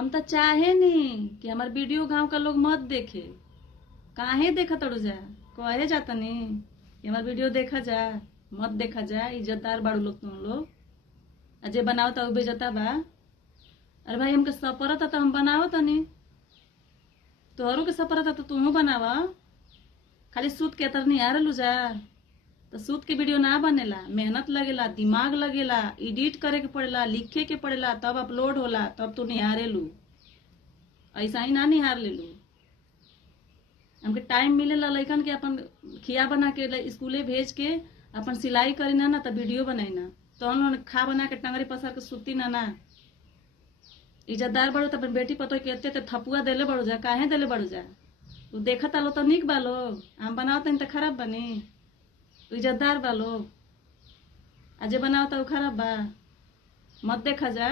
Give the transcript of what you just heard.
हम तो चाहे नहीं कि हमार वीडियो गांव का लोग मत देखे। काहे देखा तड़ू जा, कहे जाता नहीं कि हमार वीडियो देखा जा, मत देखा जा। इज्जतदार बाड़ू लोग तुम लोग, अजय बनाओ तो बेजता बा। अरे भाई हमके सपरत तो हम बनाओ तनी, तोहरों के सपरत तो तुम बनावा। खाली सूत के तर नहीं आ रलू जा, तो सूत के वीडियो ना बनेला, मेहनत लगेला, दिमाग लगेला, एडिट करे के पड़ेला, लिखे के पड़ेला, तब अपलोड होला, तब तू निहारे लू। ऐसा ही ना निहार ले लू। हमके टाइम मिलेला लइकन के अपन खिया बना के स्कूले भेज के अपन सिलाई करी ना तो वीडियो बनाई ना, तो हम खा बना के टंगरी पसार के सुती ना। इज्जतदार बड़ो तो अपन बेटी पतो के एते थपुआ देले बड़ो जा, काहे देले बड़ो जा। तू देखत आलो तो निक बालो, हम बनाओ तो खराब बनी। तू इज्जतदार बालो, अजय बनाओ तो खराब बा, मत देखा जा।